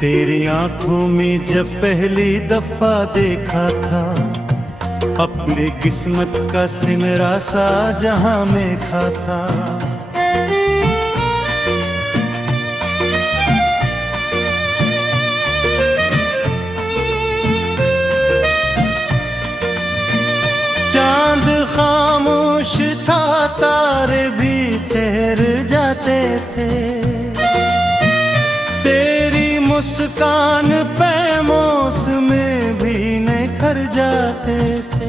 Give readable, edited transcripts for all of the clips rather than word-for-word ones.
तेरी आंखों में जब पहली दफा देखा था, अपनी किस्मत का सिमरा सा जहां में खा था। चांद खामोश था, तारे भी ठहर जाते थे, तेरी मुस्कान पे मौसम भी निखर जाते थे।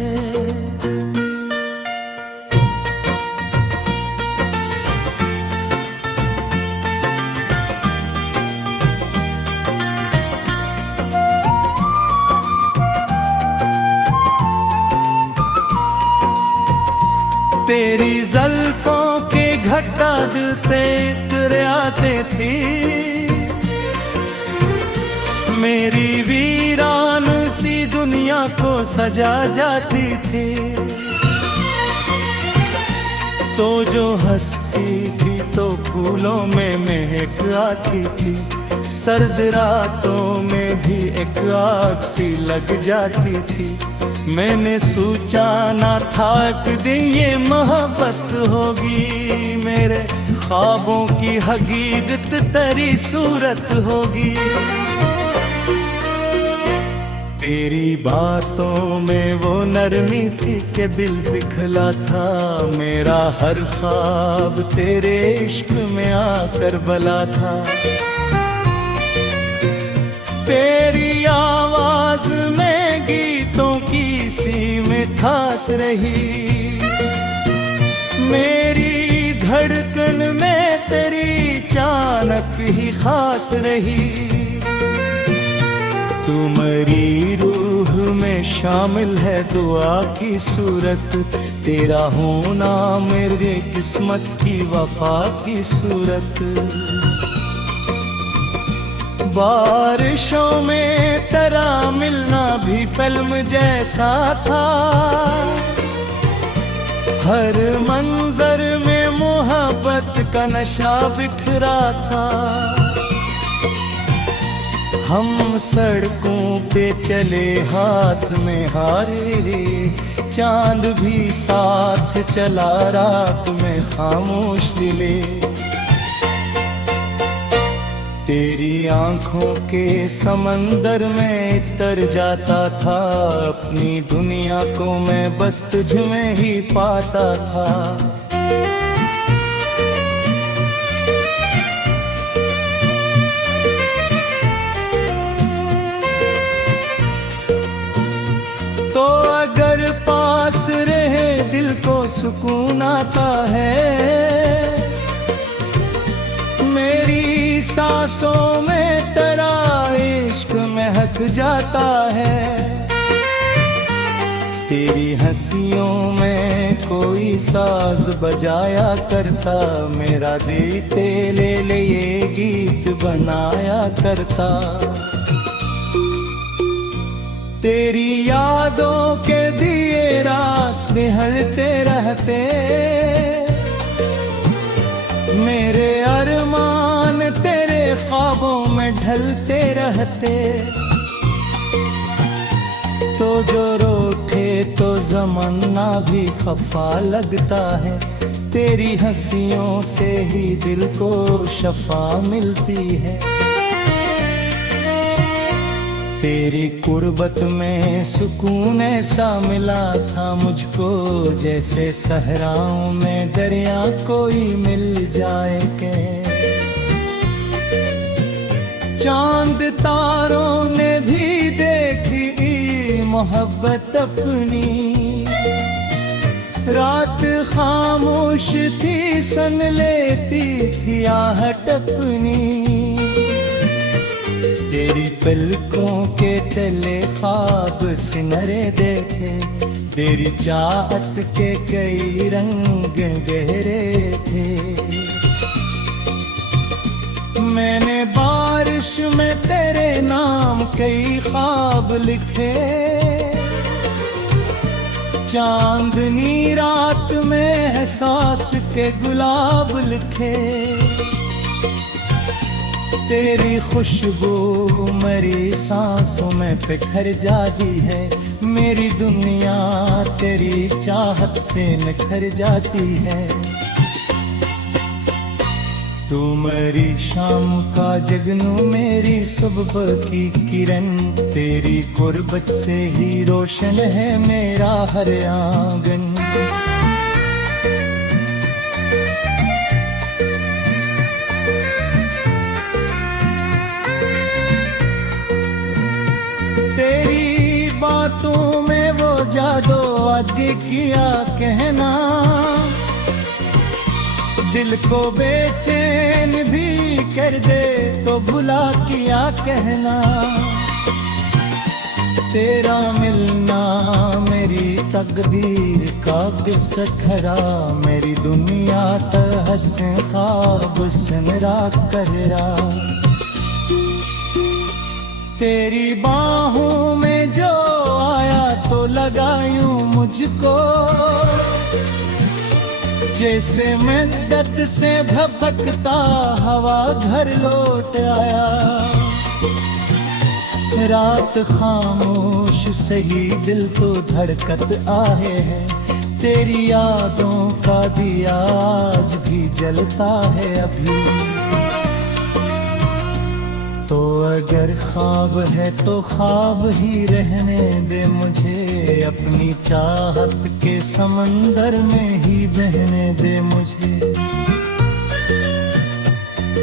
तेरी ज़ल्फ़ों के घटा दिलते उतर आते थी, मेरी वीरान सी दुनिया को सजा जाती थी। तो जो हंसती थी तो फूलों में महक आती थी, सर्द रातों में भी एक आग सी लग जाती थी। मैंने सोचा ना था कि दिन ये मोहब्बत होगी, मेरे ख्वाबों की हकीकत तेरी सूरत होगी। तेरी बातों में वो नरमी थी कि दिल पिघला था, मेरा हर ख्वाब तेरे इश्क में आकर बला था। तेरी आवाज में गीतों की सी मिठास रही, मेरी धड़कन में तेरी चानक ही खास रही। तुम्हारी रूह में शामिल है दुआ की सूरत, तेरा होना मेरे किस्मत की वफा की सूरत। बारिशों में तेरा मिलना भी फिल्म जैसा था, हर मंजर में मोहब्बत का नशा बिखरा था। हम सड़कों पे चले हाथ में हारे, चांद भी साथ चला रात में खामोश दिले। तेरी आंखों के समंदर में तर जाता था, अपनी दुनिया को मैं बस तुझ में ही पाता था। तो अगर पास रहे दिल को सुकून आता है, मेरी सांसों में तेरा इश्क महक जाता है। तेरी हंसियों में कोई साज बजाया करता, मेरा दिल तेरे लिए गीत बनाया करता। तेरी यादों के दिए रात निहलते रहते, मेरे अरमान तेरे ख्वाबों में ढलते रहते। तो जो रोके तो ज़माना भी खफा लगता है, तेरी हंसियों से ही दिल को शफा मिलती है। तेरी कुर्बत में सुकून ऐसा मिला था मुझको, जैसे सहराओं में दरिया कोई मिल जाए के। चांद तारों ने भी देखी मोहब्बत अपनी, रात खामोश थी सन लेती थी आहट अपनी। तेरी पलकों के तले ख्वाब सिनरे देखे, तेरी चाहत के कई रंग गहरे थे। मैंने बारिश में तेरे नाम कई ख्वाब लिखे, चांदनी रात में एहसास के गुलाब लिखे। तेरी खुशबू मेरी सांसों में बिखर जाती है, मेरी दुनिया तेरी चाहत से निखर जाती है। तू मेरी शाम का जगनू, मेरी सुबह की किरण, तेरी कुर्बत से ही रोशन है मेरा हर आंगन। तेरी बातों में वो जादू आगे किया कहना, दिल को बेचैन भी कर दे तो भुला किया कहना। तेरा मिलना मेरी तकदीर का किस्सा खरा, मेरी दुनिया तहस ख्वाब सनरा कररा। तेरी बाहों में जो आया तो लगा यूं मुझको, जैसे मैं दर्द से भभकता हवा घर लौट आया। रात खामोश सही दिल तो धड़कत आहे है, तेरी यादों का दिया आज भी जलता है अभी। तो अगर ख्वाब है तो ख्वाब ही रहने दे मुझे, अपनी चाहत के समंदर में ही बहने दे मुझे।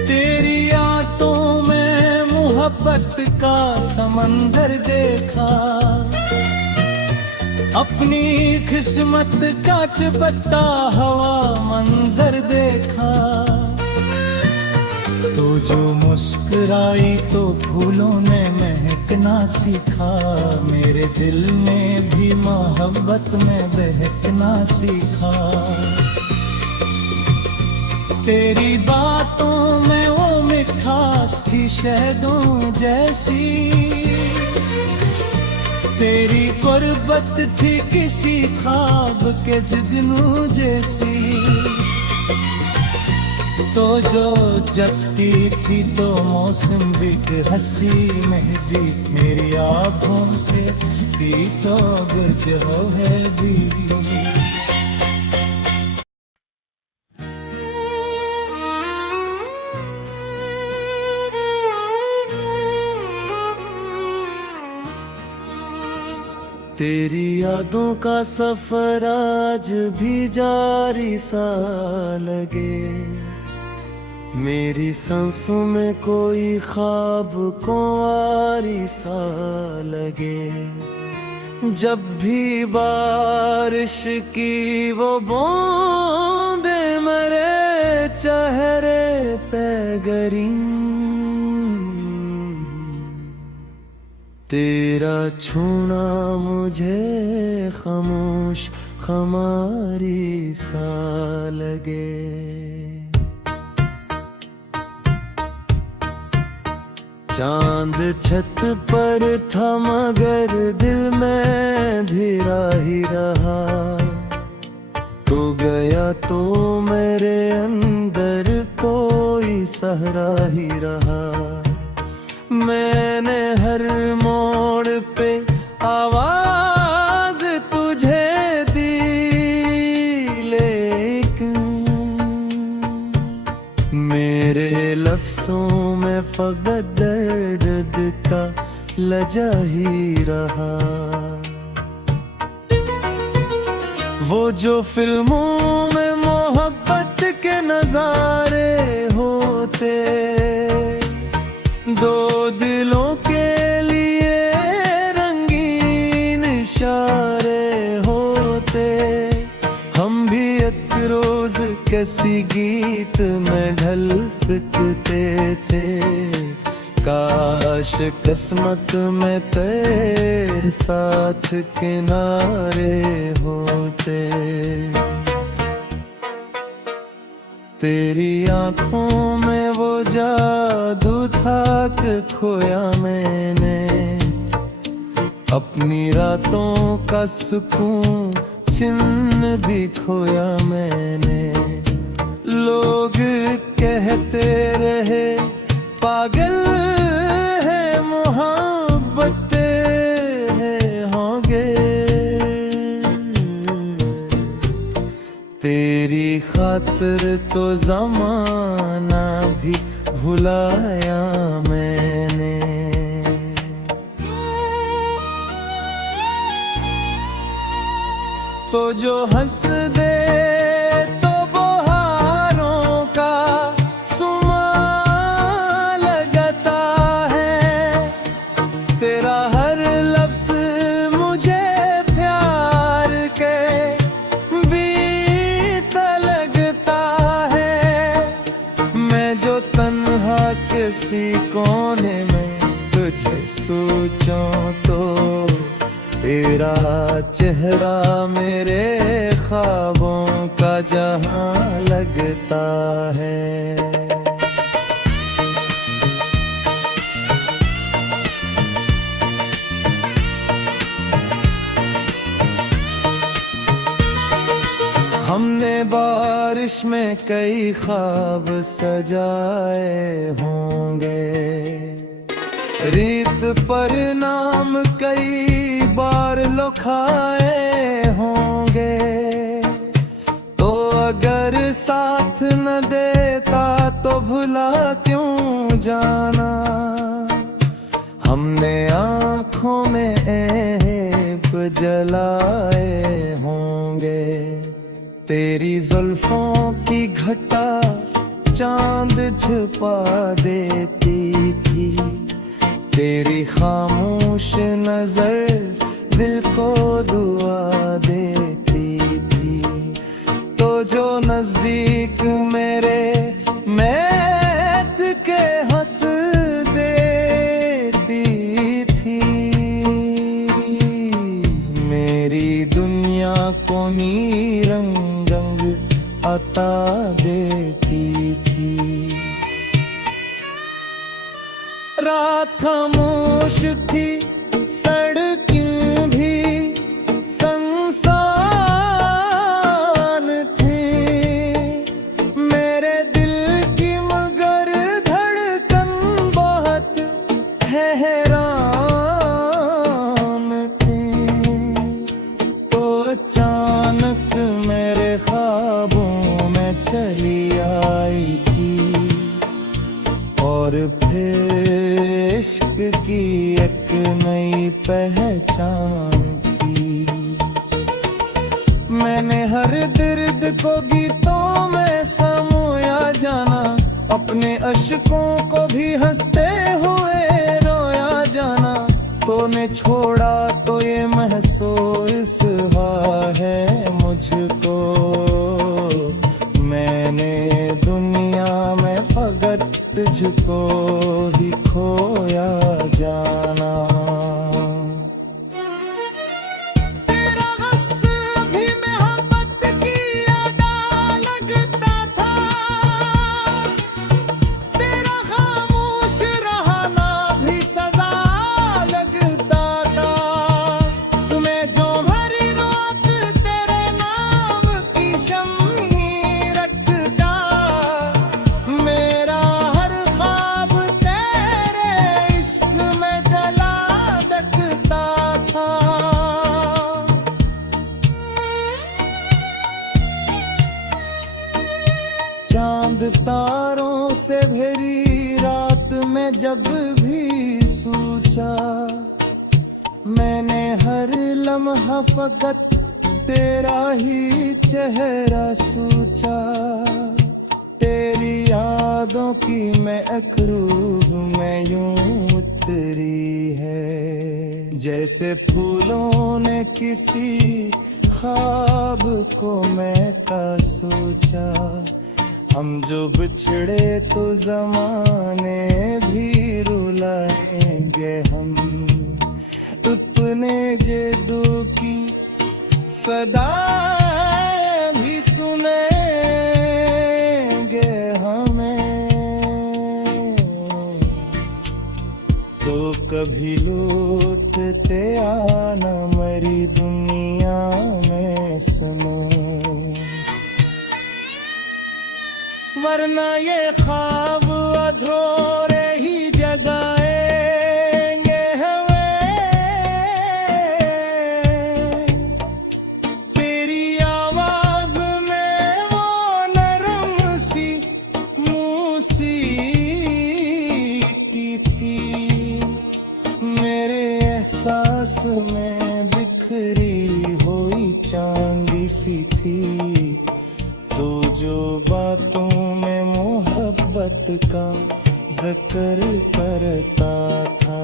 तेरी यादों में मोहब्बत का समंदर देखा, अपनी किस्मत का चबता हवा मंजर देखा। तो जो मुस्कुराई तो फूलों ने महकना सीखा, मेरे दिल में भी मोहब्बत में बहकना सीखा। तेरी बातों में वो मिठास थी शहदों जैसी, तेरी कुर्बत थी किसी ख्वाब के जुगनू जैसी। तो जो जगती थी तो मौसम भी हंसी मेहंदी, मेरी आँखों से भी तो गुर्ज हो है भी। तेरी यादों का सफर आज भी जारी सा लगे, मेरी सांसों में कोई ख्वाब को आरी सा लगे। जब भी बारिश की वो बूंदे मेरे चेहरे पे गिरी, तेरा छूना मुझे खामोश खुमारी सा लगे। चांद छत पर था मगर दिल में धीरा ही रहा, तो गया तो मेरे अंदर कोई सहरा ही रहा। मैंने हर मोड़ पे आवाज तुझे दी, लेकिन मेरे लफ्जों में फकत दर्द का लजा ही रहा। वो जो फिल्मों में मोहब्बत के नजारे होते, दो दिलों के लिए रंगीन इशारे होते, हम भी एक रोज किसी गीत में ढल सकते थे। काश किस्मत में तेरे साथ किनारे होते। तेरी आँखों में वो जादू था कि खोया मैंने, अपनी रातों का सुकून चिन्ह भी खोया मैंने। लोग कहते रहे पागल तेरी खातिर तो ज़माना भी भुलाया मैंने। तो जो हंस दे तो बहारों का सुमा लगता है, तेरा हर लफ्ज़ मुझे प्यार के बीत लगता है। मैं जो तन्हा किसी कोने में तुझे सोचूं तो तेरा चेहरा मेरे ख्वाबों का जहां लगता है। हमने बारिश में कई ख्वाब सजाए होंगे, रीत पर नाम कई बार लिखाए होंगे। तो अगर साथ न देता तो भुला क्यों जाना। हमने आँखों में ऐब जलाए होंगे, तेरी जुल्फों की घटा चांद छुपा देती थी। तेरी खामोश नजर दिल को दुआ देती थी। तो जो नजदीक मेरे मैत के हंस देती थी, मेरी दुनिया को ही रंग अता देती थी। रात खामोश थी, सड़कें भी सुनसान थी। मेरे दिल की मगर धड़कन बहुत हैरान थी। तो अचानक मेरे ख्वाबों में चली आई थी, और फिर इश्क की एक नई पहचान थी। मैंने हर दर्द को गीतों में समोया जाना, अपने अश्कों को भी हंसते हुए रोया जाना। तो ने छोड़ा तो ये महसूस हुआ है मुझको, मैंने दुनिया में फकत तुझको ही खोया जाना। तेरा हंस भी मोहब्बत की अदा लगता था, तेरा खामोश रहना भी सजा लगता था। तुम्हें जो भरी रात तेरे नाम की शम्मी रखता, मेरा हर ख्वाब तेरे इश्क में जला दकता था। चांद तारों से भरी रात में जब भी सोचा, मैंने हर लम्हा फकत तेरा ही चेहरा सोचा। तेरी यादों की मैं एक रूह में यूं उतरी है, जैसे फूलों ने किसी ख्वाब को मैं का सोचा। हम जो बिछड़े तो जमाने भी रुलाएंगे हम, अपने जेदू की सदाएं भी सुनेंगे हमें। तो कभी लौटते आना मरी दुनिया में सुनो, वरना ये ख्वाब अधूरे ही जगाएंगे हमें। तेरी आवाज में वो जो बातों में मोहब्बत का जिक्र करता था।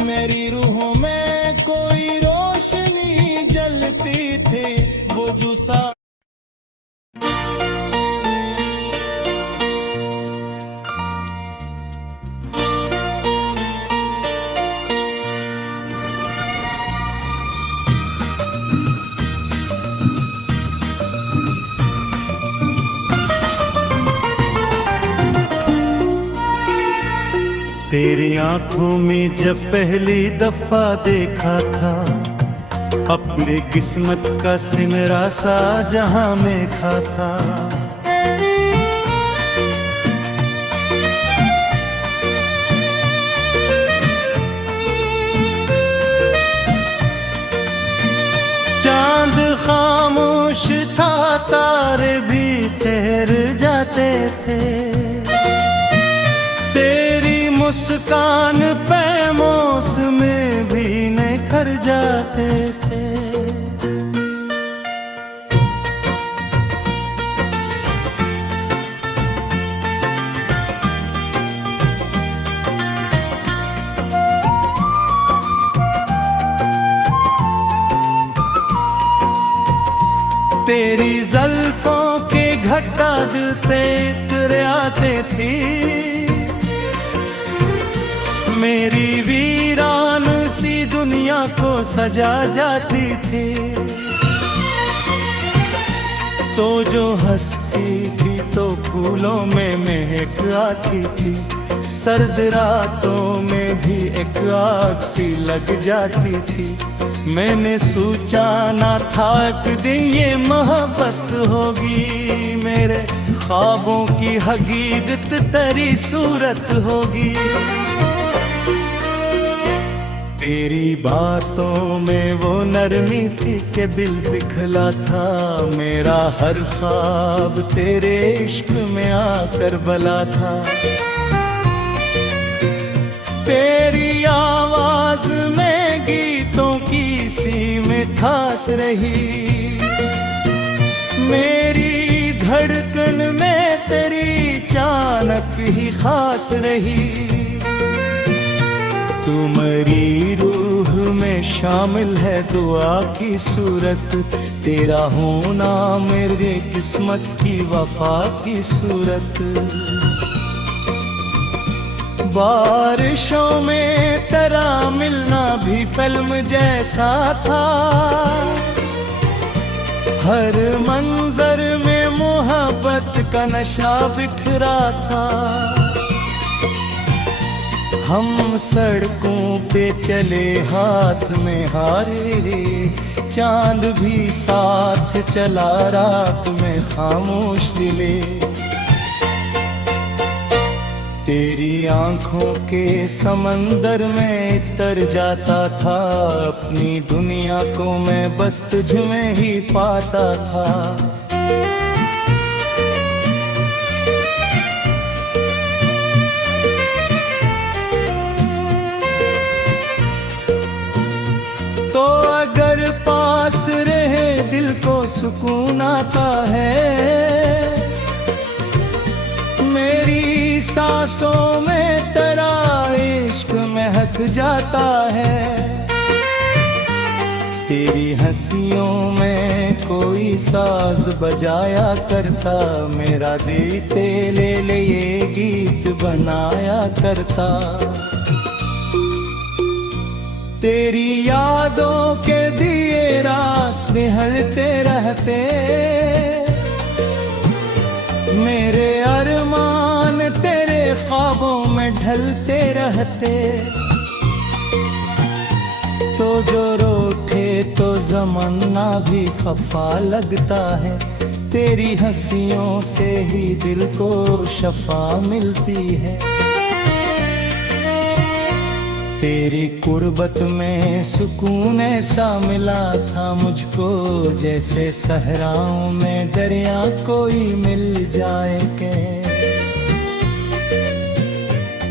मेरी रूह में कोई रोशनी जलती थी, वो जो सा तेरी आंखों में जब पहली दफा देखा था, अपने किस्मत का सिमरा सा जहां में खा था। चांद खामोश था, तारे भी ठहर जाते थे, मुस्कान पे मौसम में भी निखर जाते थे। तेरी ज़ुल्फ़ों के घटा दिलते उतर आते थी, मेरी वीरान सी दुनिया को सजा जाती थी। तो जो हंसती थी तो फूलों में महक आती थी, सर्द रातों में भी एक आग सी लग जाती थी। मैंने सोचा ना था एक दिन ये मोहब्बत होगी, मेरे ख्वाबों की हकीकत तेरी सूरत होगी। तेरी बातों में वो नरमी थी कि दिल बिखला था, मेरा हर ख्वाब तेरे इश्क में आकर बला था। तेरी आवाज में गीतों की सी मिठास रही, मेरी धड़कन में तेरी चानक ही खास रही। तुम्हारी रूह में शामिल है दुआ की सूरत, तेरा होना मेरे किस्मत की वफा की सूरत। बारिशों में तेरा मिलना भी फिल्म जैसा था, हर मंजर में मोहब्बत का नशा बिखरा था। हम सड़कों पे चले हाथ में हारे, चांद भी साथ चला रात में खामोश दिले। तेरी आंखों के समंदर में तर जाता था, अपनी दुनिया को मैं बस तुझ में ही पाता था। तो अगर पास रहे दिल को सुकून आता है, मेरी सांसों में तेरा इश्क महक जाता है। तेरी हंसियों में कोई साज बजाया करता, मेरा दिल तेरे लिए गीत बनाया करता। तेरी यादों के दिए रात निहलते रहते, मेरे अरमान तेरे ख्वाबों में ढलते रहते। तो जो रोके तो ज़माना भी खफा लगता है, तेरी हंसियों से ही दिल को शफा मिलती है। तेरी कुर्बत में सुकून ऐसा मिला था मुझको, जैसे सहराओं में दरिया कोई मिल जाए के।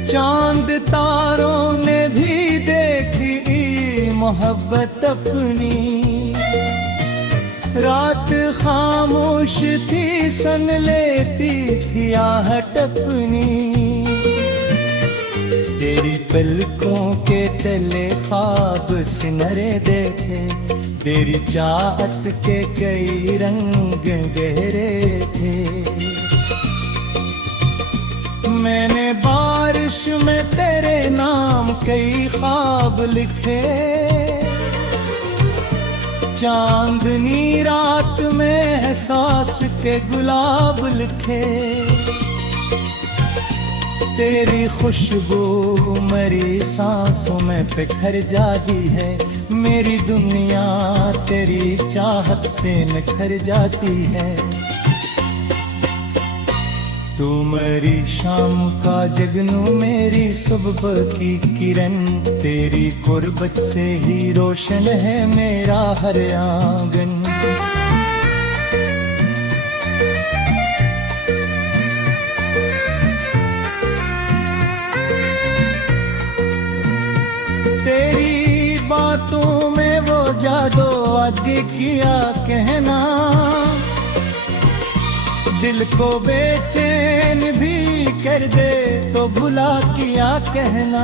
चांद तारों ने भी देखी मोहब्बत अपनी, रात खामोश थी, सन लेती थी आहट अपनी। तेरी पलकों के तले ख्वाब सिनरे देखे, तेरी चाहत के कई रंग गहरे थे। मैंने बारिश में तेरे नाम कई ख्वाब लिखे, चांदनी रात में एहसास के गुलाब लिखे। तेरी खुशबू मेरी सांसों में बिखर जाती है, मेरी दुनिया तेरी चाहत से निखर जाती है। तू मेरी शाम का जगनू, मेरी सुबह की किरण, तेरी कुर्बत से ही रोशन है मेरा हर आंगन। तेरी बातों में वो जादू आगे किया कहना, दिल को बेचैन भी कर दे तो भुला किया कहना।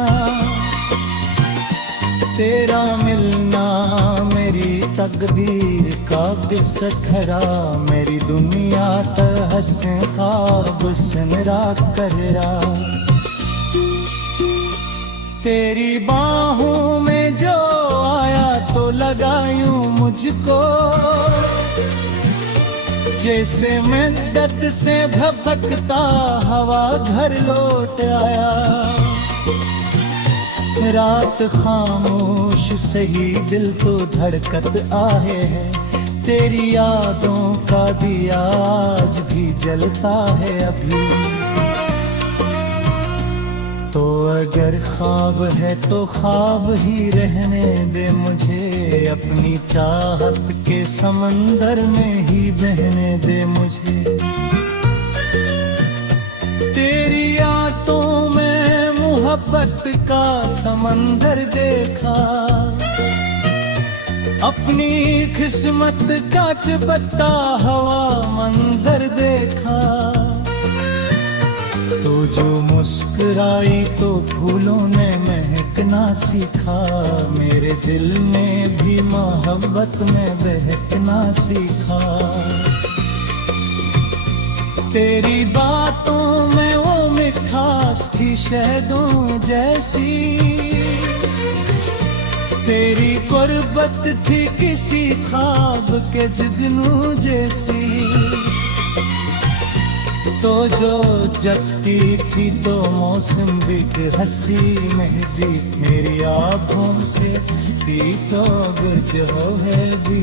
तेरा मिलना मेरी तकदीर का किस्सा खरा, मेरी दुनिया तहस ख्वाब सनरा कररा। तेरी बाहों में जो आया तो लगा यूं मुझको, जैसे मैं दर्द से भभकता हवा घर लौट आया। रात खामोश सही दिल तो धड़कत आहे है, तेरी यादों का दिया आज भी जलता है अभी। तो अगर ख्वाब है तो ख्वाब ही रहने दे मुझे, अपनी चाहत के समंदर में ही बहने दे मुझे। तेरी यादों में मोहब्बत का समंदर देखा, अपनी किस्मत का चबता हवा मंजर देखा। तो जो मुस्कुराई तो फूलों ने महकना सीखा, मेरे दिल ने भी मोहब्बत में बहकना सीखा। तेरी बातों में वो मिठास थी शहदों जैसी, तेरी कुर्बत थी किसी ख्वाब के जुगनू जैसी। तो जो जगती थी तो मौसम भी हंसी मेहंदी, मेरी आँखों से थी तो गुर्ज हो है भी।